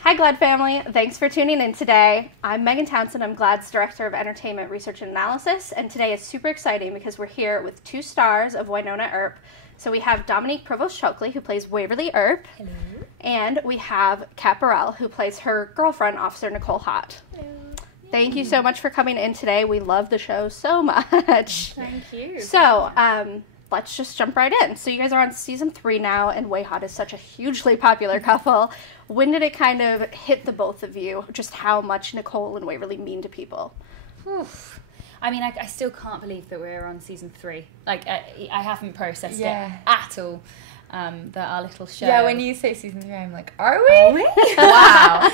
Hi, GLAAD family. Thanks for tuning in today. I'm Megan Townsend. I'm GLAAD's Director of Entertainment Research and Analysis, and today is super exciting because we're here with two stars of Wynonna Earp. So we have Dominique Provost-Chalkley, who plays Waverly Earp. Hello. And we have Barrell, who plays her girlfriend, Officer Nicole Hott. Hello. Thank you so much for coming in today. We love the show so much. Thank you. So, let's just jump right in. So you guys are on season 3 now, and Way Hot is such a hugely popular couple. When did it kind of hit the both of you, just how much Nicole and Waverly mean to people? Oof. I mean, I still can't believe that we're on season 3. Like, I haven't processed it at all, that our little show... Yeah, when you say season 3, I'm like, are we? Wow.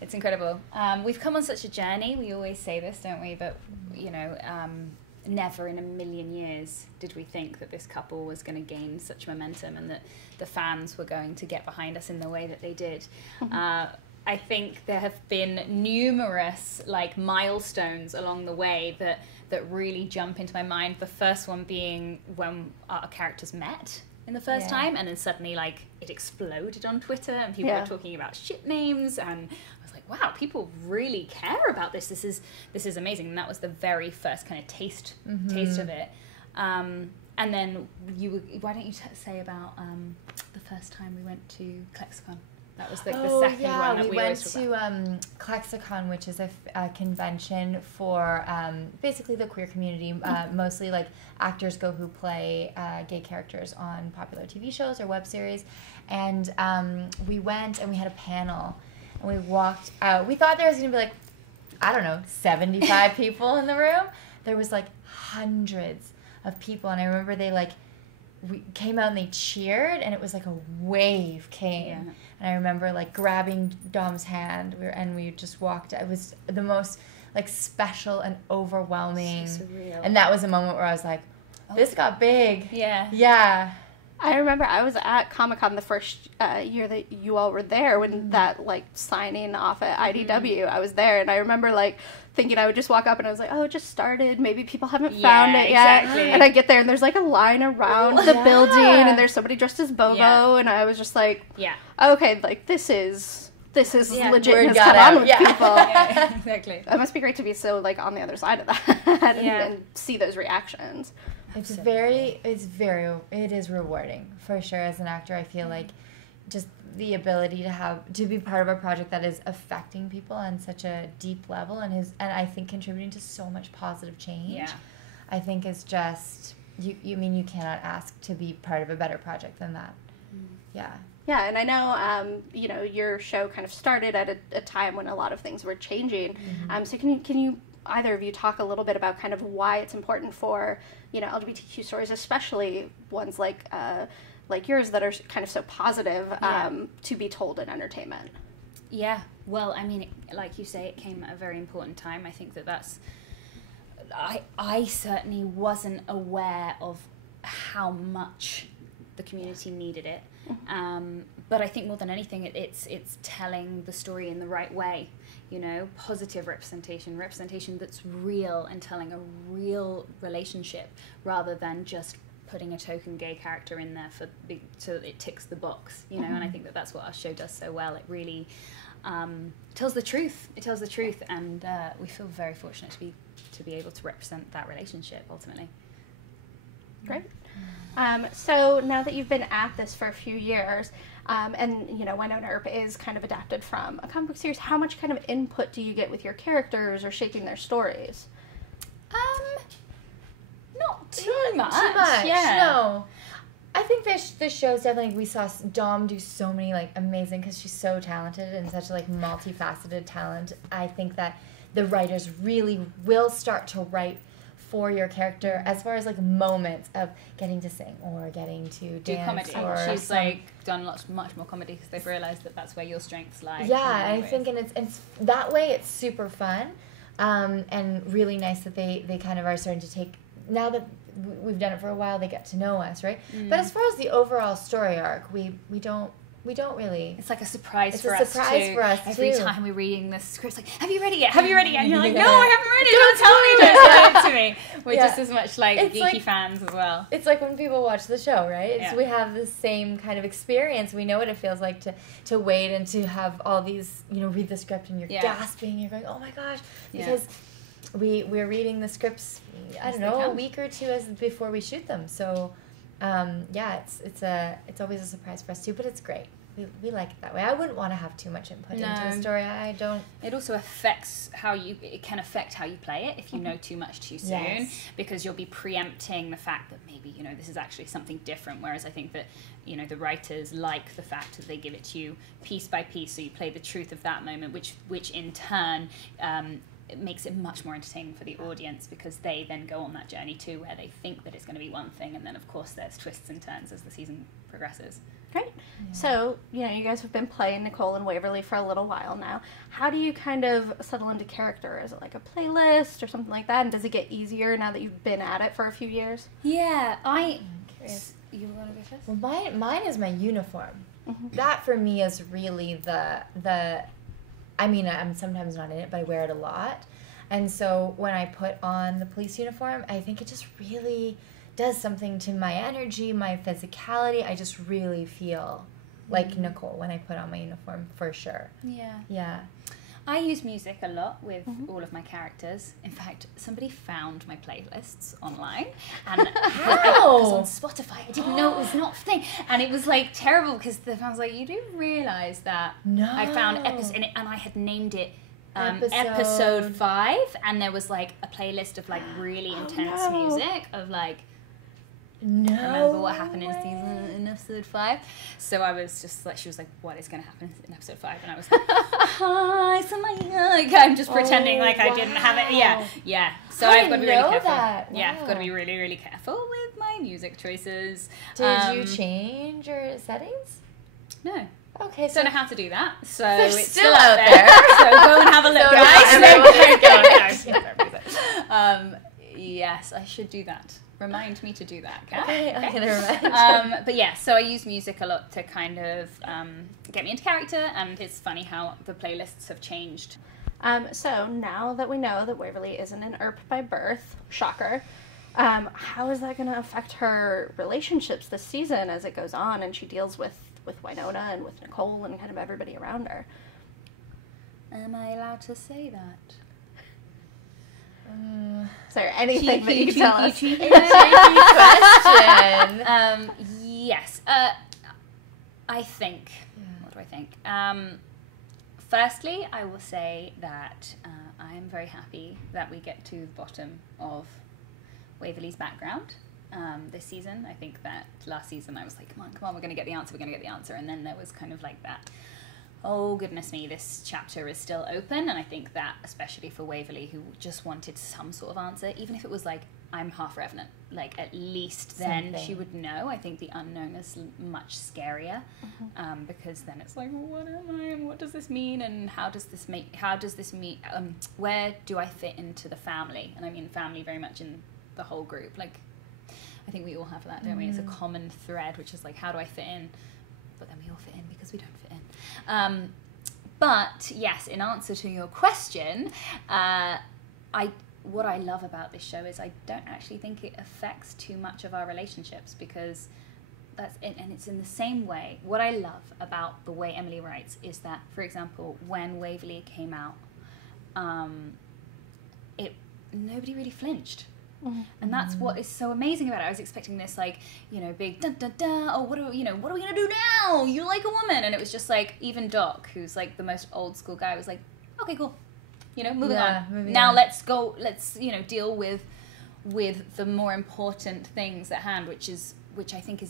It's incredible. We've come on such a journey. We always say this, don't we? But, you know... never in a million years did we think that this couple was going to gain such momentum and that the fans were going to get behind us in the way that they did. I think there have been numerous milestones along the way that really jump into my mind. The first one being when our characters met in the first time, and then suddenly it exploded on Twitter and people were talking about ship names, and wow, people really care about this. This is amazing. And that was the very first kind of taste of it. And then why don't you say about the first time we went to ClexCon? That was the second one that we went to ClexCon, which is a convention for basically the queer community. Mostly actors go who play gay characters on popular TV shows or web series. And we went and we had a panel. And we walked out. We thought there was going to be 75 people in the room. There was hundreds of people. And I remember they we came out and they cheered, and it was a wave came. Yeah. And I remember grabbing Dom's hand, and we just walked. It was the most special and overwhelming. So surreal. And that was a moment where I was like, this got big. Yeah. Yeah. I remember I was at Comic-Con the first year that you all were there when that, signing off at IDW. I was there, and I remember, thinking I would just walk up, and I was like, oh, it just started. Maybe people haven't found it yet. Exactly. And I get there, and there's, a line around the building, and there's somebody dressed as Bobo, and I was just like, okay, this is legit, and has come on with people. Yeah, exactly. It must be great to be so, on the other side of that and see those reactions. It is rewarding for sure. As an actor, I feel just the ability to be part of a project that is affecting people on such a deep level and I think contributing to so much positive change. Yeah. I think is just you cannot ask to be part of a better project than that. Yeah. Yeah, and I know your show kind of started at a time when a lot of things were changing. So can you either of you talk a little bit about kind of why it's important for LGBTQ stories, especially ones like yours that are kind of so positive, to be told in entertainment? Yeah, well, I mean, like you say, it came at a very important time. I think that's... I certainly wasn't aware of how much the community needed it. But I think more than anything, it's telling the story in the right way. Positive representation that's real and telling a real relationship rather than just putting a token gay character in there so it ticks the box, And I think that's what our show does so well. It really tells the truth. It tells the truth, and we feel very fortunate to be able to represent that relationship ultimately. Great. So now that you've been at this for a few years, and Wynonna Earp is kind of adapted from a comic book series, how much kind of input do you get with your characters or shaping their stories? Not too much. Yeah. No. I think this show's definitely, we saw Dom do so many amazing, because she's so talented and such multifaceted talent. I think that the writers really will start to write for your character as far as moments of getting to sing or getting to dance. Comedy. Or she's done much more comedy because they've realized that that's where your strengths lie. Yeah, I think, and it's that way it's super fun, and really nice that they kind of are starting to take, now that we've done it for a while, they get to know us, right? But as far as the overall story arc, we don't We don't really. It's like a surprise It's for a us surprise too. for us Every too. time we're reading the scripts, like, have you read it yet? Have you read it yet? And you're like, Yeah. no, I haven't read it. Don't tell me. Don't say it to me. We're Yeah. just as much like It's geeky like- fans as well. It's like when people watch the show, right? Yeah. We have the same kind of experience. We know what it feels like to wait and to have all these, read the script and you're Yeah. gasping. You're going, oh my gosh, Yeah. because we're reading the scripts. I As don't they know, a come. week or two before we shoot them. So, it's always a surprise for us too. But it's great. We like it that way. I wouldn't want to have too much input into a story. I don't. It also affects it can affect how you play it if you know too much too soon, Yes. because you'll be preempting the fact that maybe, this is actually something different. Whereas I think that, the writers like the fact that they give it to you piece by piece, so you play the truth of that moment, which in turn, it makes it much more entertaining for the audience, because they then go on that journey too, where they think that it's going to be one thing, and then of course there's twists and turns as the season progresses. Great. Yeah. So, you guys have been playing Nicole and Waverly for a little while now. How do you kind of settle into character? Is it like a playlist or something like that? And does it get easier now that you've been at it for a few years? Yeah, I'm curious. You want to go first? Well, mine is my uniform. Mhm. That for me is really the. I mean, I'm sometimes not in it, but I wear it a lot, and so when I put on the police uniform, I think it just really does something to my energy, my physicality. I just really feel like Nicole when I put on my uniform, for sure. Yeah. Yeah. I use music a lot with Mhm. all of my characters. In fact, somebody found my playlists online, and it How? was on Spotify. I didn't know it was not a thing, and it was like terrible because the fans were like, "You do realize that No. I found episode in it, and I had named it Episode. episode 5, and there was like a playlist of like really Oh, intense no. music of like." No. Remember what happened way. in episode 5? So I was just like, she was like, what is going to happen in episode 5? And I was like, hi, I'm just pretending like I didn't have it. Yeah. So I I've got to be didn't really know careful. that. Yeah, I've got to Wow. be really, really careful with my music choices. Did you change your settings? No. Okay, so Don't know how to do that. So They're it's still out out there. So go and have a look, So guys. everyone go. Yes, I should do that. Remind me to do that, Kat. Okay, I'm gonna remind. But yeah, so I use music a lot to kind of get me into character, and it's funny how the playlists have changed. So now that we know that Waverly isn't an Earp by birth, shocker, how is that going to affect her relationships this season as it goes on and she deals with Wynonna and with Nicole and kind of everybody around her? Am I allowed to say that? Is there anything that you can tell us? Tricky question. Yes. I think. What do I think? Firstly, I will say that I am very happy that we get to the bottom of Waverly's background this season. I think that last season I was like, come on, we're going to get the answer. And then there was kind of like that, oh goodness me, this chapter is still open. And I think that, especially for Waverly, who just wanted some sort of answer, even if it was like, I'm half Revenant, like at least then Something. she would know. I think the unknown is much scarier, because then it's like, well, what am I and what does this mean and how does this mean, where do I fit into the family? And I mean family very much in the whole group. Like, I think we all have that, don't we? It's a common thread, which is like, how do I fit in? But then we all fit in because we don't fit in. But yes, in answer to your question, what I love about this show is I don't actually think it affects too much of our relationships, because that's it, and it's in the same way. What I love about the way Emily writes is that, for example, when Waverly came out, nobody really flinched. And that's what is so amazing about it. I was expecting this, like, big dun dun dun. Oh, what are we gonna do now? You're like a woman, and it was just like, even Doc, who's like the most old school guy, was like, okay, cool, moving on. Now let's go. Let's deal with the more important things at hand, which I think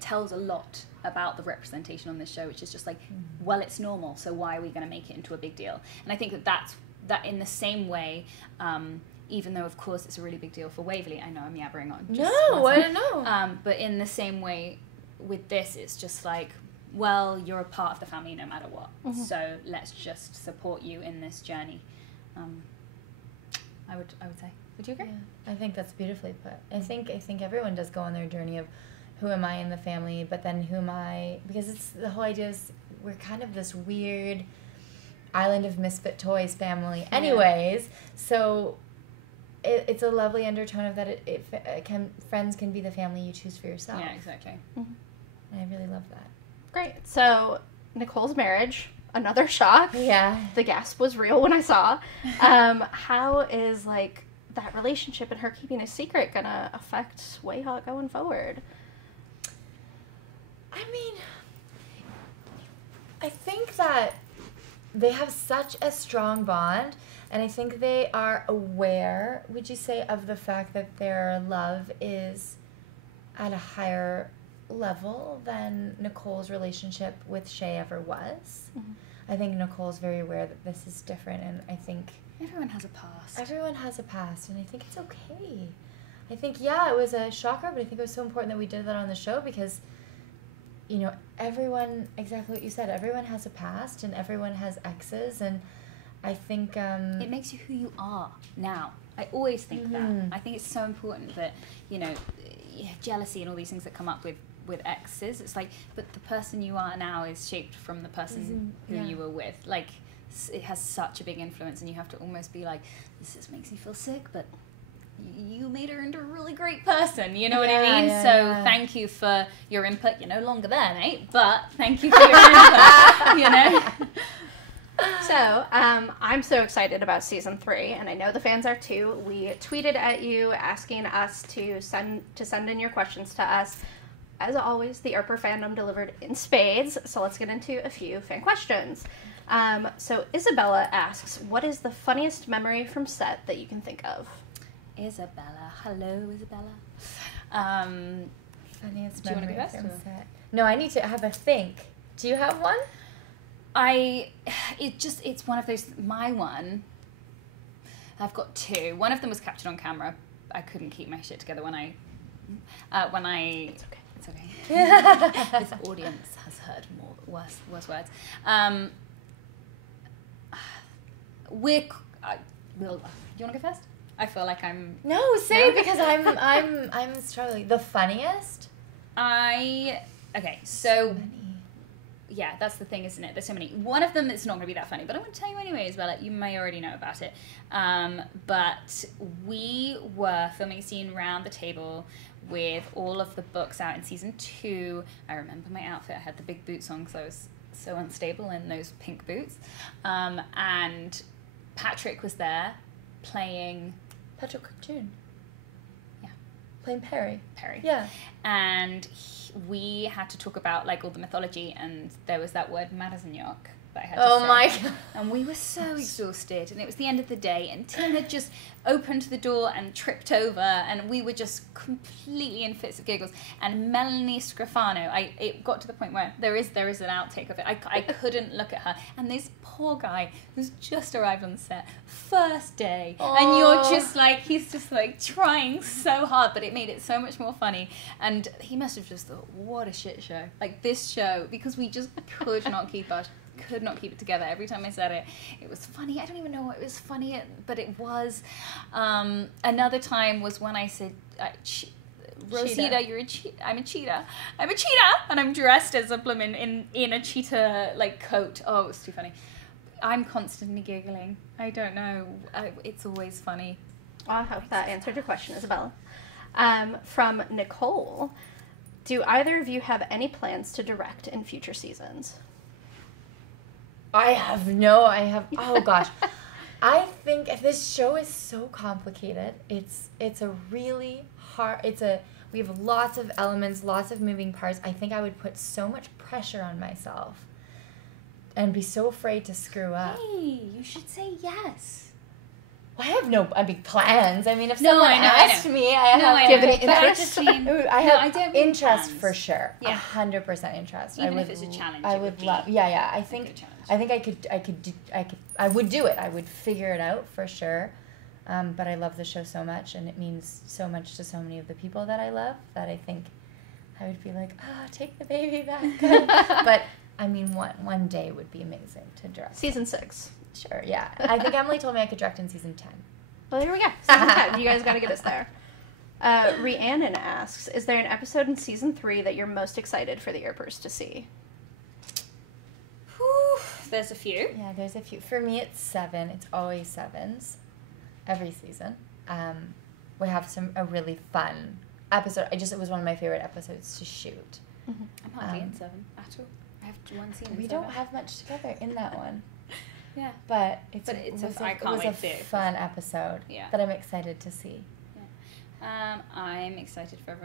tells a lot about the representation on this show, which is just like, well, it's normal, so why are we going to make it into a big deal? And I think that in the same way. Even though, of course, it's a really big deal for Waverly. I know I'm yabbering on. I don't know. But in the same way with this, it's just like, well, you're a part of the family no matter what. So let's just support you in this journey. I would say. Would you agree? Yeah, I think that's beautifully put. I think everyone does go on their journey of who am I in the family, but then who am I, because it's the whole idea is we're kind of this weird island of misfit toys family anyways, so it's a lovely undertone of that it can, friends can be the family you choose for yourself. Yeah, exactly. And I really love that. Great. So Nicole's marriage, another shock. Yeah. The gasp was real when I saw. How is like that relationship and her keeping a secret gonna affect Wayhawk going forward? I mean, I think that they have such a strong bond, and I think they are aware, would you say, of the fact that their love is at a higher level than Nicole's relationship with Shay ever was. Mm-hmm. I think Nicole's very aware that this is different, and I think everyone has a past. Everyone has a past, and I think it's okay. I think, yeah, it was a shocker, but I think it was so important that we did that on the show because, you know, everyone, exactly what you said, everyone has a past and everyone has exes, and I think it makes you who you are now. I always think that. I think it's so important that, you know, jealousy and all these things that come up with exes, it's like, but the person you are now is shaped from the person who you were with. Like, it has such a big influence, and you have to almost be like, this just makes me feel sick, but you made her into a really great person, you know what I mean? Thank you for your input. You're no longer there, mate, but thank you for your input, you know? So, I'm so excited about season 3, and I know the fans are too. We tweeted at you asking us to send in your questions to us. As always, the Earper fandom delivered in spades, so let's get into a few fan questions. So Isabella asks, what is the funniest memory from set that you can think of? Isabella. Hello, Isabella. Funniest do you want to memory go first? from set. No, I need to have a think. Do you have one? It's one of those, my one, I've got two. One of them was captured on camera. I couldn't keep my shit together when I, it's okay. It's okay. This audience has heard worse words. Do you want to go first? I feel like I'm... No, say because I'm struggling. The funniest? Okay, so... Yeah, that's the thing, isn't it? There's so many. One of them is not going to be that funny, but I'm going to tell you anyways, Bella. You may already know about it. But we were filming a scene round the table with all of the books out in season 2. I remember my outfit. I had the big boots on because I was so unstable in those pink boots. And Patrick was there playing... Patrick Cartoon. Yeah. Playing Perry. Yeah. And we had to talk about like all the mythology, and there was that word Madazanyok that I had to say. Oh my God. And we were so exhausted, and it was the end of the day, and Tim had just opened the door and tripped over, and we were just completely in fits of giggles. And Melanie Scrofano, it got to the point where there is an outtake of it. I couldn't look at her, and this poor guy who's just arrived on the set, first day, and you're just like, he's just like trying so hard, but it made it so much more funny. And he must have just thought, what a shit show, like this show, because we just could not keep it together. Every time I said it was funny. I don't even know what it was funny at, but it was. Another time was when I said, Rosita, I'm a cheetah, and I'm dressed as a bloomin' in a cheetah like coat. Oh, it was too funny. I'm constantly giggling. I don't know. It's always funny. I hope that answered your question, Isabella. From Nicole, do either of you have any plans to direct in future seasons? Oh gosh. I think this show is so complicated. It's a really hard, we have lots of elements, lots of moving parts. I think I would put so much pressure on myself and be so afraid to screw up. Hey, you should say yes. Well, I have no big plans. I mean, if someone asked me, I have interest for sure. 100% interest. Even if it's a challenge, I would love. Yeah. I think I would do it. I would figure it out for sure. But I love the show so much, and it means so much to so many of the people that I love that I think I would be like, take the baby back. But I mean, one day would be amazing to direct. Season 6. Sure, yeah. I think Emily told me I could direct in season 10. Well, here we go. Season 10. You guys got to get us there. Rhiannon asks, is there an episode in season 3 that you're most excited for the Earpers to see? Whew, there's a few. Yeah, there's a few. For me, it's 7. It's always 7s every season. We have a really fun episode. It was one of my favorite episodes to shoot. I'm hardly in 7 at all. I have one scene. We don't have much together in that one. Yeah. But it was a fun episode that I'm excited to see. Yeah. I'm excited for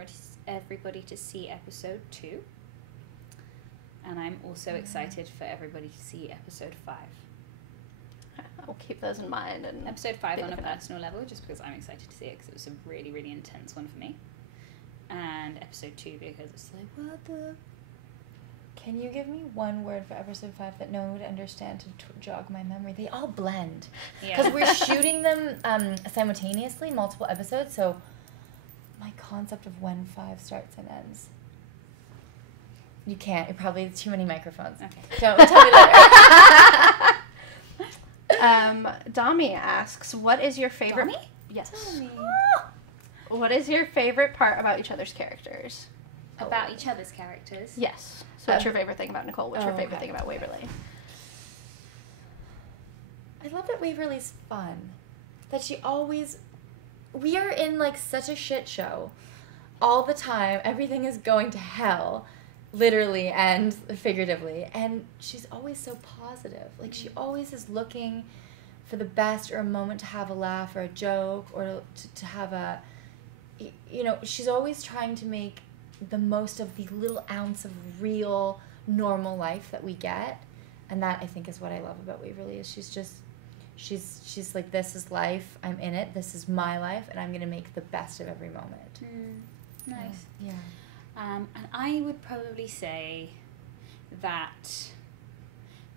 everybody to see episode 2. And I'm also excited for everybody to see episode 5. I'll keep those in mind. And episode 5 on a personal level, just because I'm excited to see it, because it was a really, really intense one for me. And episode 2 because it's like, what the... Can you give me one word for episode 5 that no one would understand to jog my memory? They all blend. Because we're shooting them simultaneously, multiple episodes, so my concept of when 5 starts and ends. You can't. You're probably too many microphones. Okay. Don't tell me later. Dami asks, what is your favorite... Dami? Yes. Dami. What is your favorite part about each other's characters? About each other's characters? Yes. So what's your favorite thing about Nicole? What's your favorite thing about Waverly? I love that Waverly's fun. That she always... We are in, like, such a shit show all the time. Everything is going to hell, literally and figuratively. And she's always so positive. Like, she always is looking for the best, or a moment to have a laugh or a joke, or to have a... You know, she's always trying to make the most of the little ounce of real, normal life that we get. And that, I think, is what I love about Waverly, is she's like, this is life, I'm in it, this is my life, and I'm going to make the best of every moment. Nice. Yeah. And I would probably say that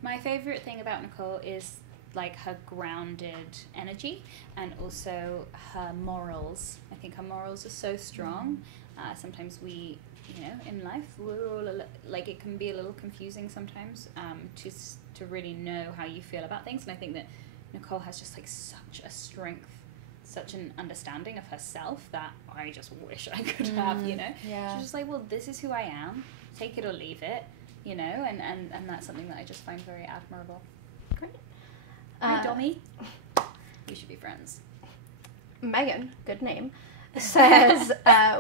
my favorite thing about Nicole is, like, her grounded energy, and also her morals. I think her morals are so strong. Sometimes we, you know, in life, we're all like, it can be a little confusing sometimes to really know how you feel about things. And I think that Nicole has just, like, such a strength, such an understanding of herself that I just wish I could have, you know? Yeah. She's just like, well, this is who I am, take it or leave it, you know? And that's something that I just find very admirable. Great. Hi, Dommy. We should be friends. Megan, good name, says,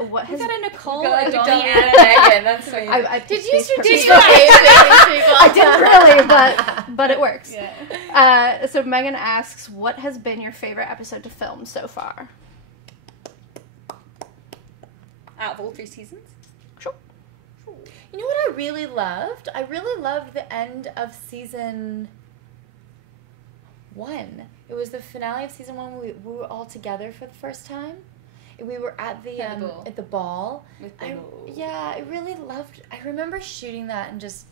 what has... You got a Nicole, a a Dommy, Dommy and and a Megan. That's amazing. Did you I didn't really, but it works. Yeah. So Megan asks, what has been your favorite episode to film so far? Out of all 3 seasons? Sure. You know what I really loved? I really loved the end of season 1. It was the finale of season 1 when we were all together for the first time. We were at the ball. With I really loved... I remember shooting that and just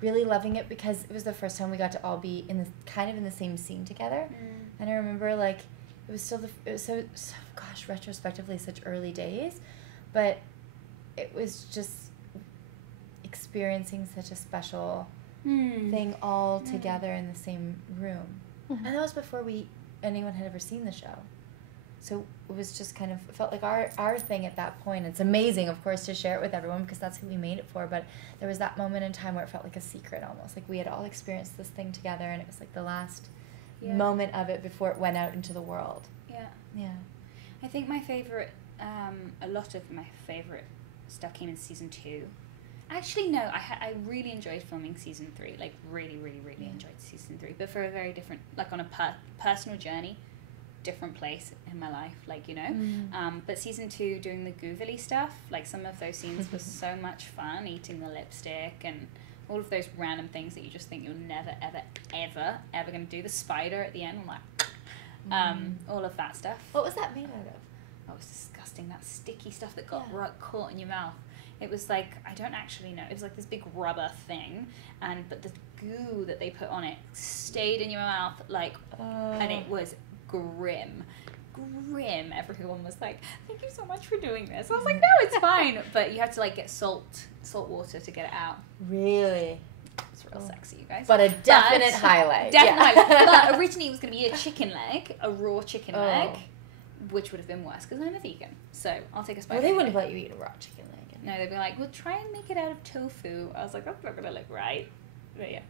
really loving it, because it was the first time we got to all be in the same scene together. And I remember, like, it was so gosh, retrospectively, such early days, but it was just experiencing such a special thing all together in the same room. And that was before anyone had ever seen the show. So it was just kind of, it felt like our thing at that point. It's amazing, of course, to share it with everyone, because that's who we made it for. But there was that moment in time where it felt like a secret almost. Like we had all experienced this thing together, and it was like the last moment of it before it went out into the world. Yeah. Yeah. I think my favorite, a lot of my favorite stuff came in season 2. Actually, no, I really enjoyed filming season 3. Like, really, really, really enjoyed season 3. But for a very different, like, on a personal journey, different place in my life, like, you know. But season 2, doing the googly stuff, like, some of those scenes were so much fun, eating the lipstick and all of those random things that you just think you're never, ever going to do. The spider at the end, I'm like, all of that stuff. What was that made out of? Oh, it was disgusting. That sticky stuff that got caught in your mouth. It was like, I don't actually know. It was like this big rubber thing, but the goo that they put on it stayed in your mouth, like, and it was grim. Everyone was like, thank you so much for doing this. I was like, no, it's fine. But you had to, like, get salt water to get it out. Really? It's real sexy, you guys. But a definite highlight. Definitely highlight. But originally it was going to be a chicken leg, a raw chicken leg. which would have been worse because I'm a vegan. So I'll take a spider. Well, they wouldn't let you eat a raw chicken leg. No, they'd be like, "Well, try and make it out of tofu." I was like, "That's not gonna look right." But yeah.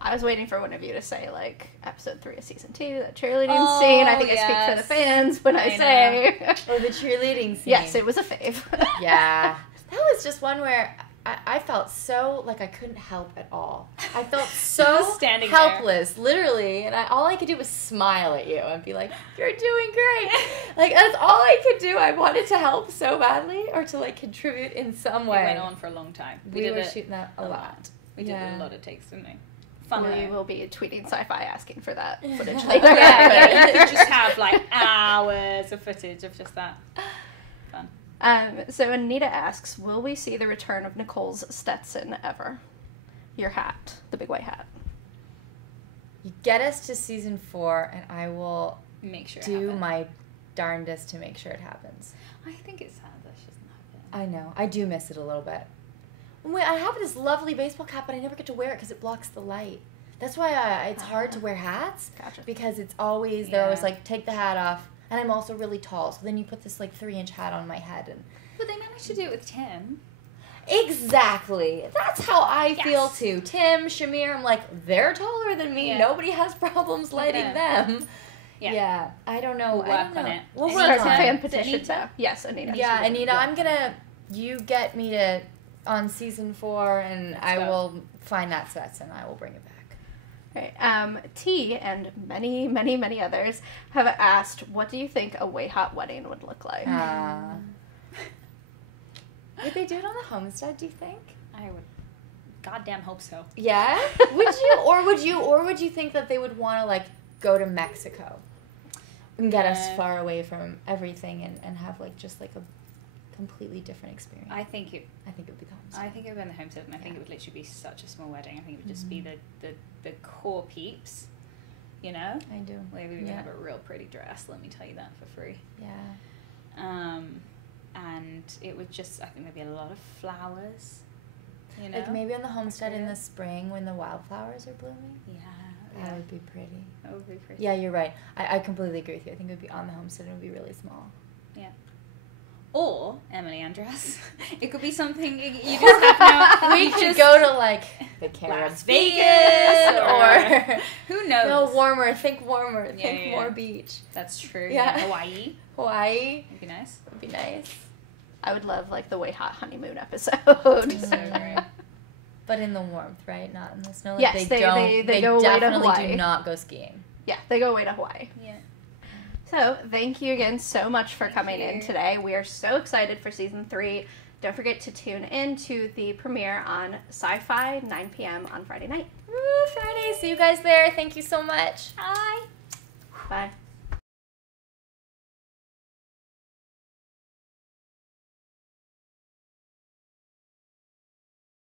I was waiting for one of you to say, like, episode 3 of season 2, that cheerleading scene. I think I speak for the fans when I say. Oh, the cheerleading scene. Yes, it was a fave. Yeah. That was just one where I felt so, like, I couldn't help at all. I felt so helpless, literally. And all I could do was smile at you and be like, "You're doing great." Like, that's all I could do. I wanted to help so badly, or to, like, contribute in some way. It went on for a long time. We were shooting that a lot. We did a lot of takes, didn't we? Fun. We will be tweeting Sci-Fi asking for that footage later. Yeah, you could just have like hours of footage of just that. Fun. So Anita asks, will we see the return of Nicole's Stetson ever? Your hat, the big white hat. You get us to season 4, and I will make sure do my darndest to make sure it happens. I think it's sad that she doesn't have it. I know. I do miss it a little bit. Wait, I have this lovely baseball cap, but I never get to wear it because it blocks the light. That's why it's hard to wear hats. Gotcha. Because it's always, they're always like, take the hat off. And I'm also really tall, so then you put this like 3-inch hat on my head. And But they managed to do it with Tim. Exactly. That's how I feel too. Tim, Shamir, I'm like, they're taller than me. Yeah. Nobody has problems lighting them. Yeah. I don't know. We'll work on it. We'll start a fan petition. Yes, Anita. Yeah, Anita, you get me to on season 4, and I will find that Stetson. I will bring it back. Right. T and many, many, many others have asked, what do you think a way hot wedding would look like? Would they do it on the homestead, do you think? I would goddamn hope so. Yeah? Would you think that they would want to like go to Mexico and get us far away from everything and have like just like a completely different experience? I think it would be the homestead. I think it would be the homestead, and I think it would literally be such a small wedding. I think it would just be the core peeps, you know? I do. Like, we would have a real pretty dress, let me tell you that for free. Yeah. And it would just, I think there'd be a lot of flowers, you know? Like maybe on the homestead in the spring when the wildflowers are blooming? Yeah. That would be pretty. That would be pretty. Yeah, you're right. I completely agree with you. I think it would be on the homestead and it would be really small. Yeah. Or Emily Andras. It could be something you just have no. We could go to like the Las Vegas or who knows? No, warmer. Think warmer. Think more beach. That's true. Yeah. Hawaii. Would be nice. Would be nice. I would love like the way hot honeymoon episode. So great. But in the warmth, right? Not in the snow. Like yes, they go away to Hawaii. Do not go skiing. Yeah, they go away to Hawaii. Yeah. So, thank you again so much for coming in today. We are so excited for season 3. Don't forget to tune in to the premiere on Sci-Fi, 9 p.m. on Friday night. Woo, Friday. See you guys there. Thank you so much. Bye. Bye.